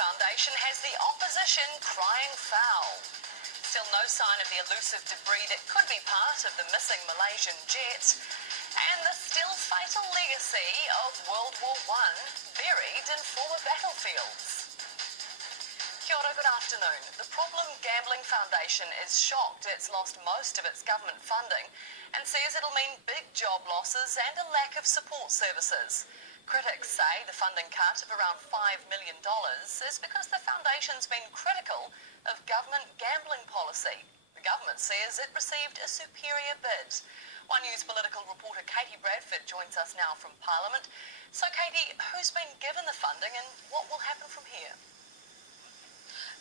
Foundation has the opposition crying foul. Still no sign of the elusive debris that could be part of the missing Malaysian jet, and the still fatal legacy of World War I buried in former battlefields. Kia ora, good afternoon. The Problem Gambling Foundation is shocked it's lost most of its government funding and says it'll mean big job losses and a lack of support services. Critics say the funding cut of around $5 million is because the foundation's been critical of government gambling policy. The government says it received a superior bid. One News political reporter Katie Bradford joins us now from Parliament. So Katie, who's been given the funding and what will happen from here?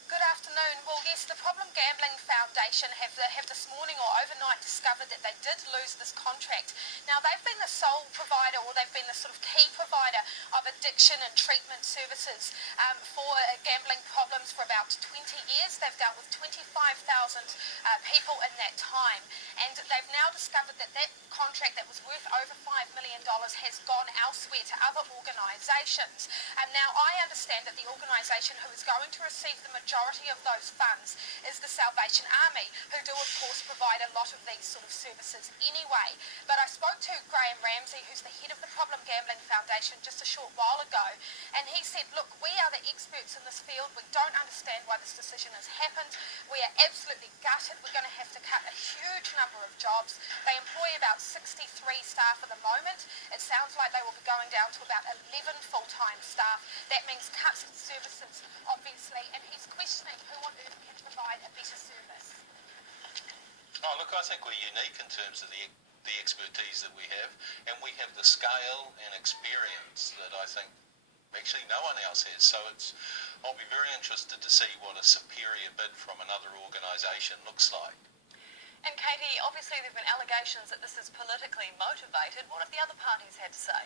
Good afternoon. Well, yes, the Problem Gambling Foundation have this morning or overnight discovered that they did lose this contract. Now, they've been the sole provider, or they've been the sort of key provider of addiction and treatment services for gambling problems for about 20 years. They've dealt with 25,000 people in that time, and they've now discovered that that contract that was worth over $5 million has gone elsewhere to other organisations. And now I understand that the organisation who is going to receive the majority of those funds is the Salvation Army, who do of course provide a lot of these sort of services anyway. But I spoke to Graham Ramsey, who's the head of the Problem Gambling Foundation, just a short while ago, and he said, look, we are the experts in this field. We don't understand why this decision has happened. We are absolutely gutted. We're going to have to cut a huge number of jobs. They employ about 63 staff at the moment. It sounds like they will be going down to about 11 full-time staff. That means cuts in services, obviously, and he's questioning who on earth can provide a better service. Oh, look, I think we're unique in terms of the expertise that we have, and we have the scale and experience that I think actually no one else has. So I'll be very interested to see what a superior bid from another organisation looks like. And Katie, obviously there have been allegations that this is politically motivated. What have the other parties had to say?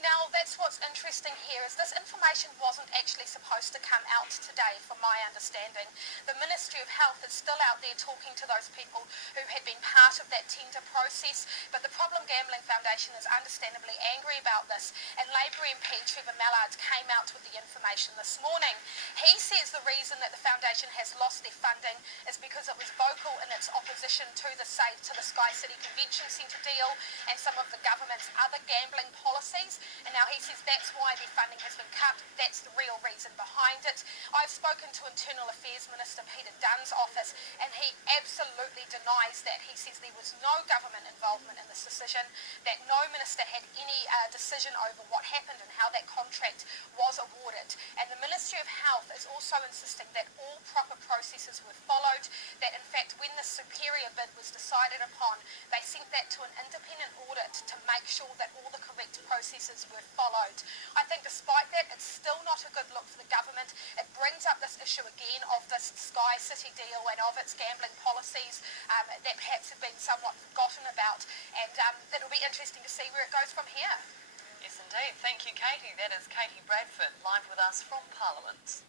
Now, that's what's interesting here, is this information wasn't actually supposed to come out today, from my understanding. The Ministry of Health is still out there talking to those people who had been part of that tender process, but the Problem Gambling Foundation is understandably angry about this, and Labour MP Trevor Mallard came out with the information this morning. He says the reason that the foundation has lost their funding is because it was vocal in its opposition to the Sky City Convention Centre deal and some of the government's other gambling policies. And now he says that's why their funding has been cut. That's the real reason behind it. I've spoken to Internal Affairs Minister Peter Dunn's office, and he absolutely denies that. He says there was no government involvement in this decision, that no minister had any decision over what happened and how that contract was awarded. And the Ministry of Health is also insisting that all proper processes were followed, that in fact when the superior bid was decided upon, they sent that to an independent audit to make sure that all the correct processes were followed. I think despite that, it's still not a good look for the government. It brings up this issue again of this Sky City deal and of its gambling policies that perhaps have been somewhat forgotten about, and it'll be interesting to see where it goes from here. Yes, indeed. Thank you, Katie. That is Katie Bradford, live with us from Parliament.